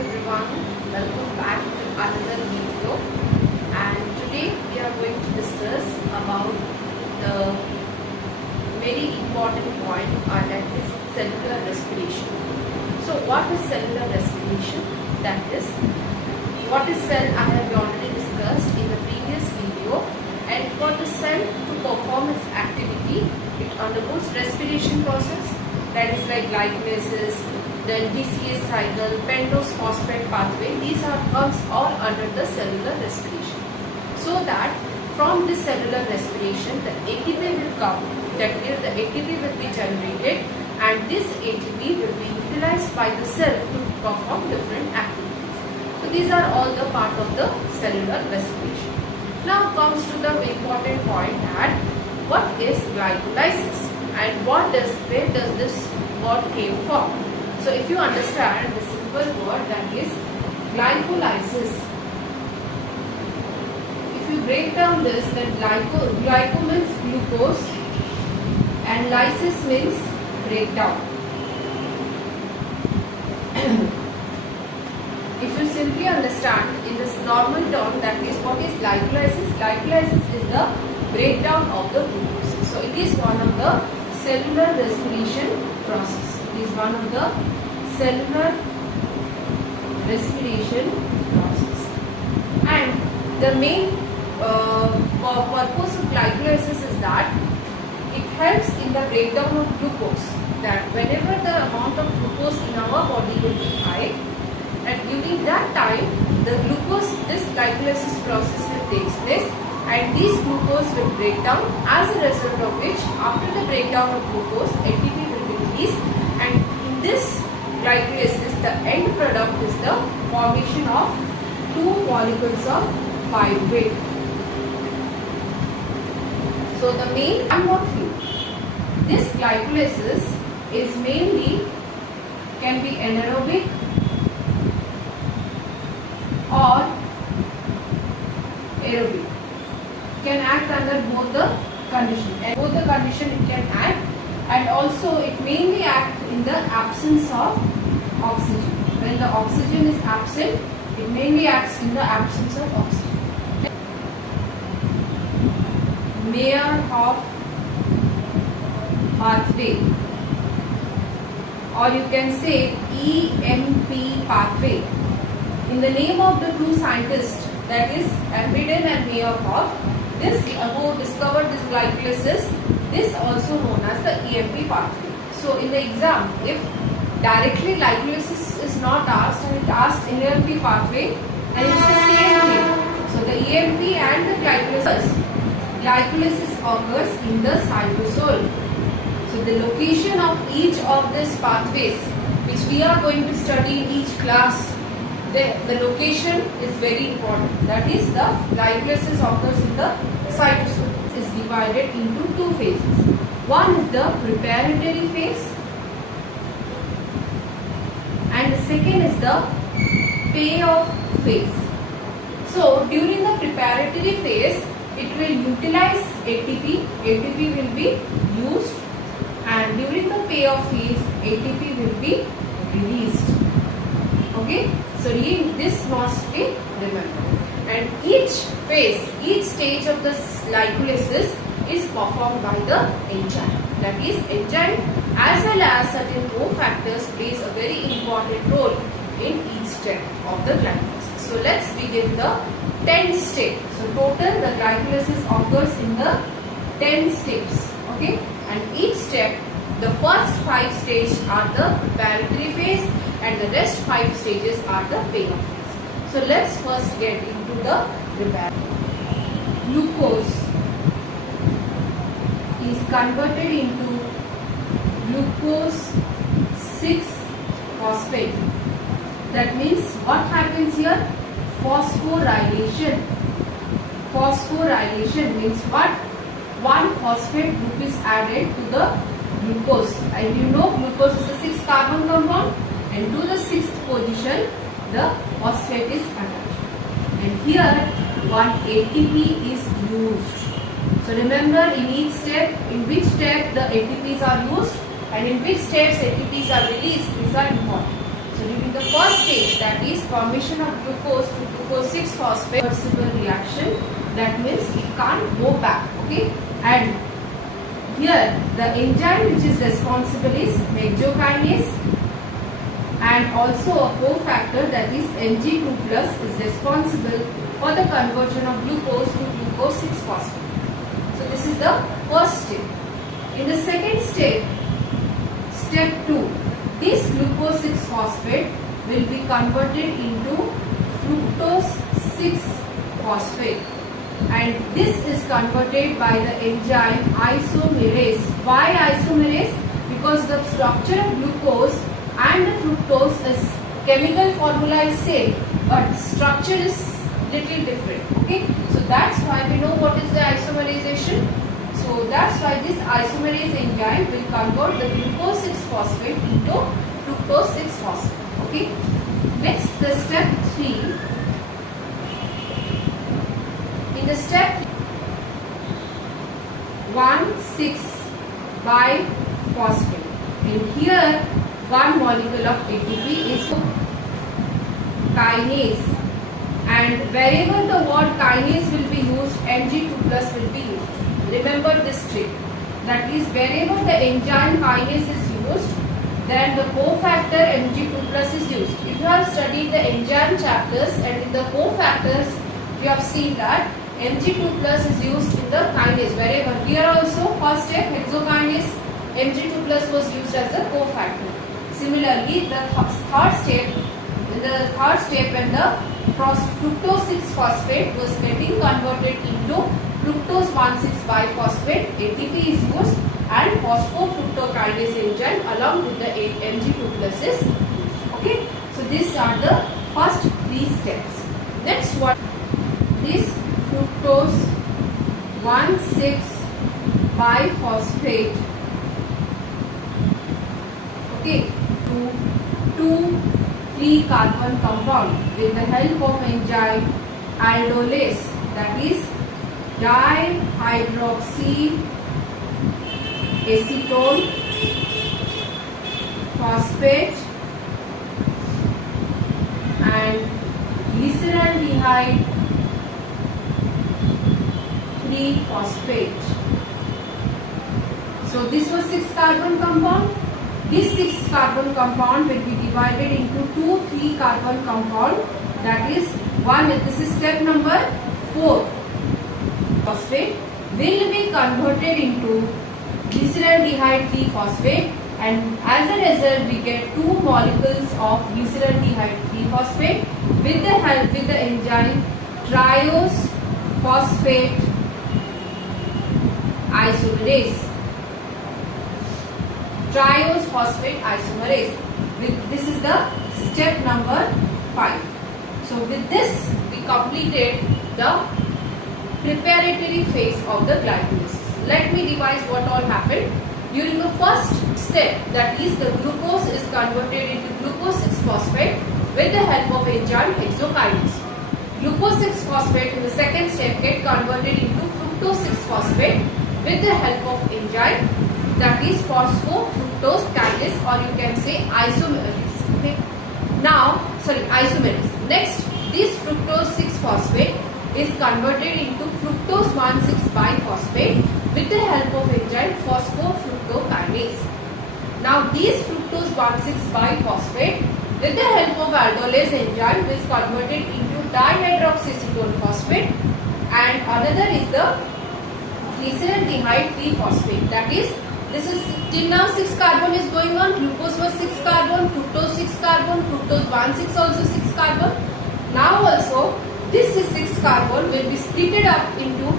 everyone, welcome back to another video, and today we are going to discuss about the very important point, that is cellular respiration. So what is cellular respiration? That is, what is cell I have already discussed in the previous video, and for the cell to perform its activity, it undergoes respiration process, that is like glycolysis, then DCA cycle, pentose phosphate pathway. These comes all under the cellular respiration. So that from this cellular respiration, the ATP will come, that is the ATP will be generated, and this ATP will be utilized by the cell to perform different activities. So these are all the part of the cellular respiration. Now comes to the important point, that what is glycolysis and where does this word came from? So if you understand the simple word, that is glycolysis. If you break down this, then glyco means glucose and lysis means breakdown. If you simply understand in this normal term, that is what is glycolysis? Glycolysis is the breakdown of the glucose. So it is one of the cellular respiration process. It is one of the cellular respiration process. And the main purpose of glycolysis is that it helps in the breakdown of glucose. That whenever the amount of glucose in our body will be high, and during that time the glucose, this glycolysis process will take place, and these glucose will break down, as a result of which after the breakdown of glucose ATP will be released, and in this glycolysis the end product is the formation of two molecules of pyruvate. So the main this glycolysis is mainly can be anaerobic or aerobic. Can act under both the condition, and both the condition it can act, and also it mainly act in the absence of oxygen. When the oxygen is absent, it mainly acts in the absence of oxygen. Payoff pathway, or you can say EMP pathway. In the name of the two scientists, that is Amiden and Payoff, this who discovered this glycolysis, this also known as the EMP pathway. So in the exam, if directly glycolysis is not asked and it asked EMP pathway, and it's the same thing. So the EMP and the glycolysis occurs in the cytosol. So the location of each of these pathways, which we are going to study in each class, the location is very important. That is, the glycolysis occurs in the cytosol. It is divided into two phases. One is the preparatory phase, and the second is the payoff phase. So during the preparatory phase, it will utilize ATP. ATP will be used, and during the payoff phase, ATP will be released. Okay. So this must be remembered. And each phase, each stage of the glycolysis is performed by the enzyme. That is, enzyme as well as certain cofactors plays a very important role in each step of the glycolysis. So let's begin the 10th step. So total the glycolysis occurs in the 10 steps. Okay, and each step, the first 5 stages are the preparatory phase, and the rest 5 stages are the payoff phase. So let's first get into the preparatory. Glucose is converted into glucose 6-phosphate. That means what happens here? Phosphorylation. Phosphorylation means what? One phosphate group is added to the glucose, and you know glucose is the 6th carbon compound, and to the 6th position the phosphate is attached, and here one ATP is used. So remember, in each step, in which step the ATPs are used and in which steps ATPs are released, these are important. So during the first stage, that is formation of glucose to glucose 6-phosphate reversible reaction, that means it can't go back. Okay, and here the enzyme which is responsible is hexokinase, and also a cofactor, that is Mg2 plus, is responsible for the conversion of glucose to glucose 6-phosphate. So this is the first step. In the second step, step 2, this glucose 6-phosphate will be converted into fructose 6-phosphate, and this is converted by the enzyme isomerase. Why isomerase? Because the structure of glucose and the fructose is, chemical formula is same, but structure is little different. Okay, so that's why we know what is the isomerization. So that's why this isomerase enzyme will convert the glucose 6-phosphate into fructose 6-phosphate. Okay, next the step 3. In the step 1,6-biphosphate, and here one molecule of ATP is kinase, and wherever the word kinase will be used, Mg2 plus will be used. Remember this trick, that is wherever the enzyme kinase is used, then the cofactor Mg2 plus is used. If you have studied the enzyme chapters, and in the cofactors you have seen that Mg2 plus is used in the kinase. Wherever, here also first step hexokinase, Mg2 plus was used as a cofactor. Similarly, the third step, when the fructose 6-phosphate was getting converted into fructose 1,6-biphosphate, ATP is used, and phosphofructokinase enzyme along with the Mg2 plus is. Okay, so these are the first 3 steps. Next one, this fructose 1,6-biphosphate, okay, to 2,3 carbon compound with the help of enzyme aldolase, that is dihydroxyacetone phosphate and glyceraldehyde 3-phosphate. So this was 6-carbon compound. This 6-carbon compound will be divided into 2,3 carbon compound, that is this is step number 4. Phosphate will be converted into glyceraldehyde 3-phosphate, and as a result we get 2 molecules of glyceraldehyde 3-phosphate with the help with the enzyme triose phosphate isomerase. Triose phosphate isomerase. This is the step number 5. So with this we completed the preparatory phase of the glycolysis. Let me revise what all happened. During the first step, that is the glucose is converted into glucose 6-phosphate with the help of enzyme hexokinase. Glucose 6-phosphate in the second step get converted into fructose 6-phosphate with the help of enzyme, that is phosphofructose kinase, or you can say isomerase. Okay. Isomerase. Next, this fructose 6-phosphate is converted into fructose 1,6-biphosphate with the help of enzyme phosphofructokinase. Now, this fructose 1,6-biphosphate with the help of aldolase enzyme is converted into dihydroxyacetone phosphate, and another is the glyceraldehyde 3-phosphate. That is, this is till now 6 carbon is going on. Glucose was 6 carbon, fructose 6 carbon, fructose 1,6 also 6 carbon. Now also this 6 carbon will be splitted up into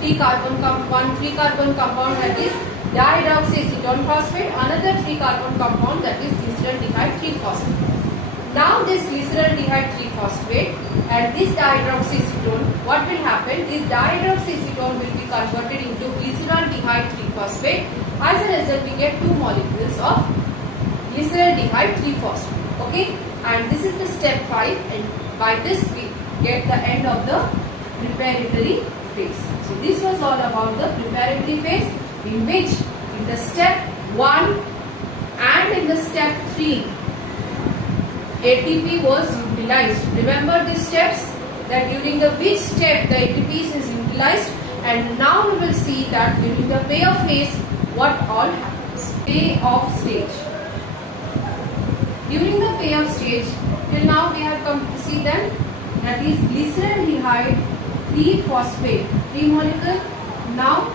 3 carbon compound, that is dihydroxyacetone phosphate, another 3 carbon compound, that is glyceraldehyde 3-phosphate. Now this glyceraldehyde 3-phosphate and this dihydroxyacetone, what will happen? This dihydroxyacetone will be converted into glyceraldehyde 3-phosphate. As a result, we get 2 molecules of glyceraldehyde 3-phosphate. Okay, and this is the step 5, and by this we get the end of the preparatory phase. So this was all about the preparatory phase, in which in the step 1 and in the step 3 ATP was utilized. Remember these steps, that during the which step the ATP is utilized, and now we will see that during the payoff phase what all happens. Payoff stage. During the payoff stage, till now we have come to see them, that is glyceraldehyde 3-phosphate, 3 molecule. Now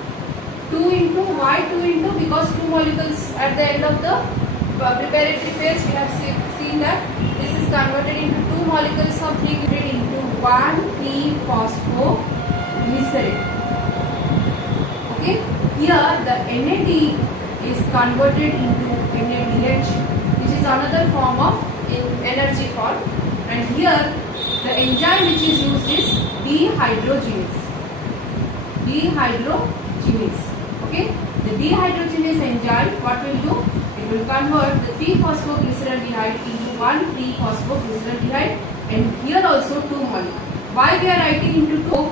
2 into, why 2 into? Because 2 molecules at the end of the preparatory phase, we have seen that this is converted into 2 molecules of 3 into 1,3-phosphoglycerate. Okay, here the NAD is converted into NADH, which is another form of energy form, and here the enzyme which is used is dehydrogenase. Okay, the dehydrogenase enzyme, what will do? It will convert the 3-phosphoglyceraldehyde into 1,3-phosphoglyceraldehyde, and here also 2 molecules. Why we are writing into 2?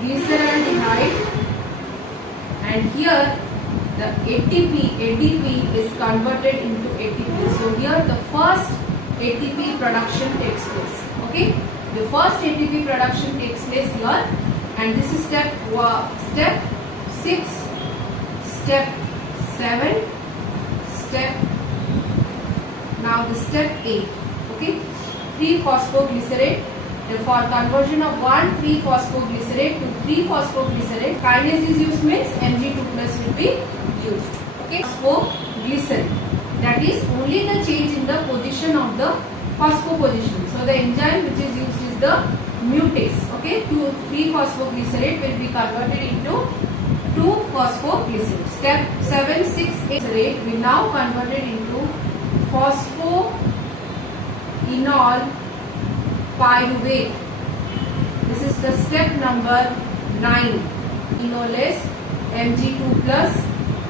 Glyceraldehyde, and here the ADP is converted into ATP. So here the first ATP production takes place. Okay, the first ATP production takes place here, and this is step 6, step 7, now the step 8. Okay, 3-phosphoglycerate. For conversion of 1,3-phosphoglycerate to 3-phosphoglycerate, kinase is used, means Mg2+ will be used. Okay, phosphoglycerate, that is only the change in the position of the phospho position. So the enzyme which is used is the mutase. Okay, 3-phosphoglycerate will be converted into 2-phosphoglycerate. Step 7, 6, 8 will now converted into phosphoenol pyruvate. This is the step number 9. Enolase, Mg2+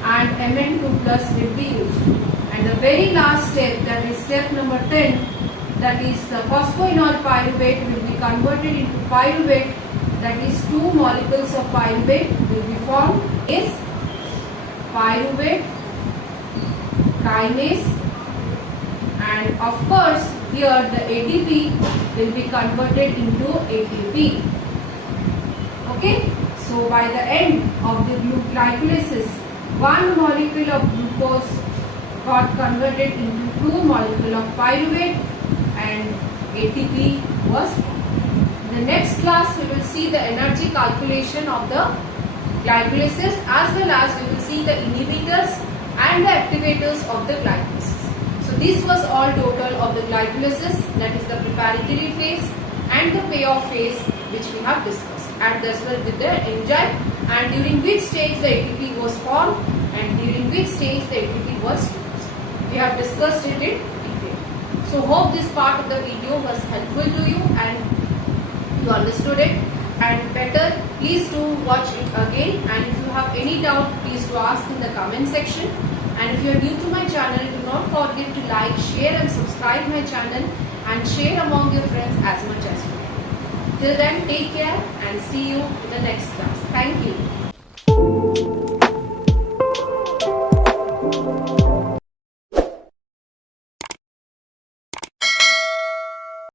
and Mn2+ will be used. And the very last step, that is step number 10, that is the phosphoenol pyruvate will be converted into pyruvate, that is 2 molecules of pyruvate will be formed. Is pyruvate, kinase, and of course here the ADP will be converted into ATP. Okay, so by the end of the glycolysis, 1 molecule of glucose got converted into 2 molecule of pyruvate, and ATP was. In the next class we will see the energy calculation of the glycolysis, as well as we will see the inhibitors and the activators of the glycolysis. So this was all total of the glycolysis, that is the preparatory phase and the payoff phase, which we have discussed, and as well with the enzyme, and during which stage the ATP was formed and during which stage the ATP was used. We have discussed it in detail. So hope this part of the video was helpful to you and you understood it, and better please do watch it again, and if you have any doubt please do ask in the comment section. And if you are new to my channel, do not forget to like, share and subscribe my channel and share among your friends as much as you can. Till then, take care and see you in the next class. Thank you.